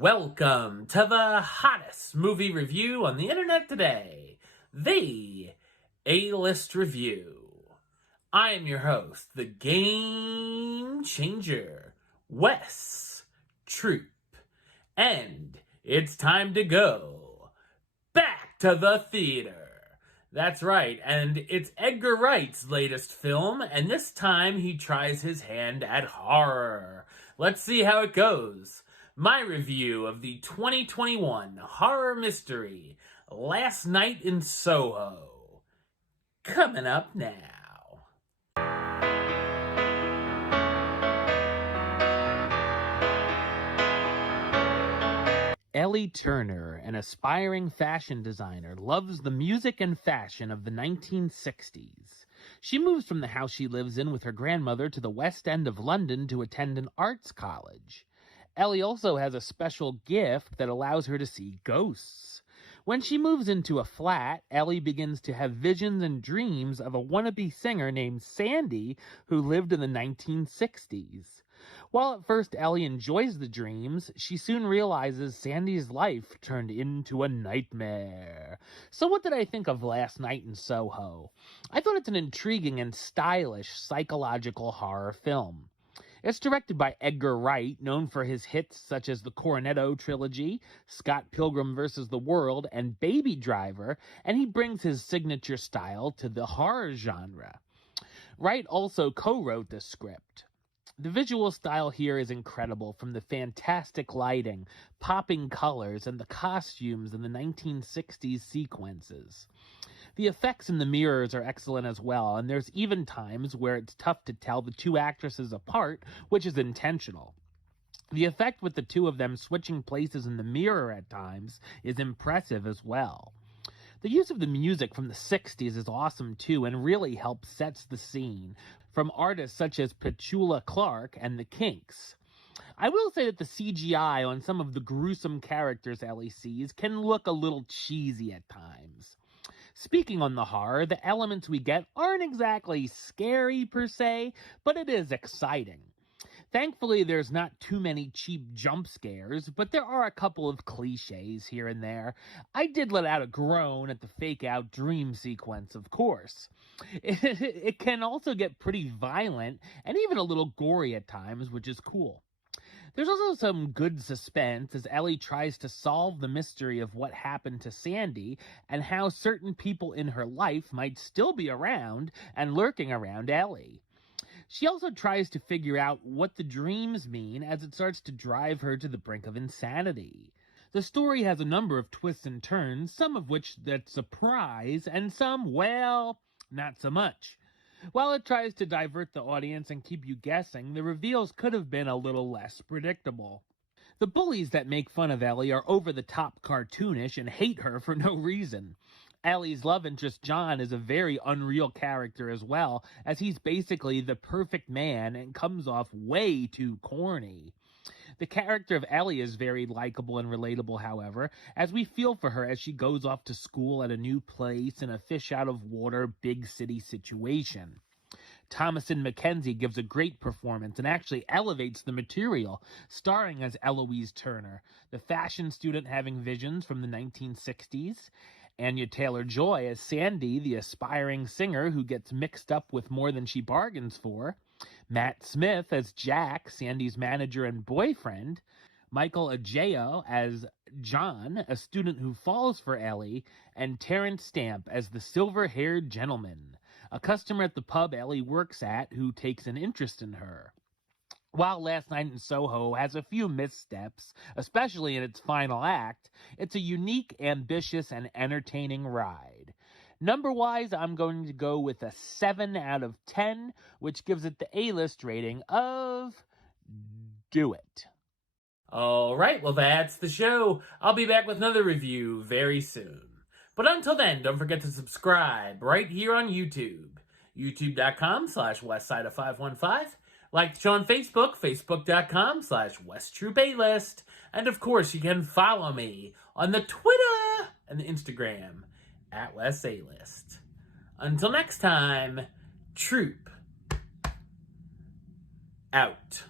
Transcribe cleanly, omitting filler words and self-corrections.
Welcome to the hottest movie review on the internet today, the A-List Review. I am your host, the Game Changer, Wes Troop, and it's time to go back to the theater. That's right, and it's Edgar Wright's latest film, and this time he tries his hand at horror. Let's see how it goes. My review of the 2021 horror mystery, Last Night in Soho. Coming up now. Ellie Turner, an aspiring fashion designer, loves the music and fashion of the 1960s. She moves from the house she lives in with her grandmother to the West End of London to attend an arts college. Ellie also has a special gift that allows her to see ghosts. When she moves into a flat, Ellie begins to have visions and dreams of a wannabe singer named Sandy who lived in the 1960s. While at first Ellie enjoys the dreams, she soon realizes Sandy's life turned into a nightmare. So what did I think of Last Night in Soho? I thought it's an intriguing and stylish psychological horror film. It's directed by Edgar Wright, known for his hits such as the Cornetto trilogy, Scott Pilgrim vs. the World, and Baby Driver, and he brings his signature style to the horror genre. Wright also co-wrote the script. The visual style here is incredible, from the fantastic lighting, popping colors, and the costumes in the 1960s sequences. The effects in the mirrors are excellent as well, and there's even times where it's tough to tell the two actresses apart, which is intentional. The effect with the two of them switching places in the mirror at times is impressive as well. The use of the music from the 60s is awesome too, and really helps sets the scene, from artists such as Petula Clark and the Kinks. I will say that the CGI on some of the gruesome characters Ellie sees can look a little cheesy at times. Speaking on the horror, the elements we get aren't exactly scary per se, but it is exciting. Thankfully, there's not too many cheap jump scares, but there are a couple of cliches here and there. I did let out a groan at the fake-out dream sequence, of course. It can also get pretty violent and even a little gory at times, which is cool. There's also some good suspense as Ellie tries to solve the mystery of what happened to Sandy and how certain people in her life might still be around and lurking around Ellie. She also tries to figure out what the dreams mean as it starts to drive her to the brink of insanity. The story has a number of twists and turns, some of which that surprise, and some, well, not so much. While it tries to divert the audience and keep you guessing, the reveals could have been a little less predictable. The bullies that make fun of Ellie are over-the-top cartoonish and hate her for no reason. Ellie's love interest John is a very unreal character as well, as he's basically the perfect man and comes off way too corny. The character of Ellie is very likable and relatable, however, as we feel for her as she goes off to school at a new place in a fish-out-of-water big city situation. Thomasin McKenzie gives a great performance and actually elevates the material, starring as Eloise Turner, the fashion student having visions from the 1960s, Anya Taylor-Joy as Sandy, the aspiring singer who gets mixed up with more than she bargains for, Matt Smith as Jack, Sandy's manager and boyfriend, Michael Ajao as John, a student who falls for Ellie, and Terrence Stamp as the silver-haired gentleman, a customer at the pub Ellie works at who takes an interest in her. While Last Night in Soho has a few missteps, especially in its final act, it's a unique, ambitious, and entertaining ride. Number-wise, I'm going to go with a 7 out of 10, which gives it the A-list rating of Do It. Alright, well that's the show. I'll be back with another review very soon. But until then, don't forget to subscribe right here on YouTube. youtube.com/westside515. Like the show on Facebook, facebook.com/WestTroopAlist. And of course, you can follow me on the Twitter and the Instagram @WesAlist. Until next time, Troop out.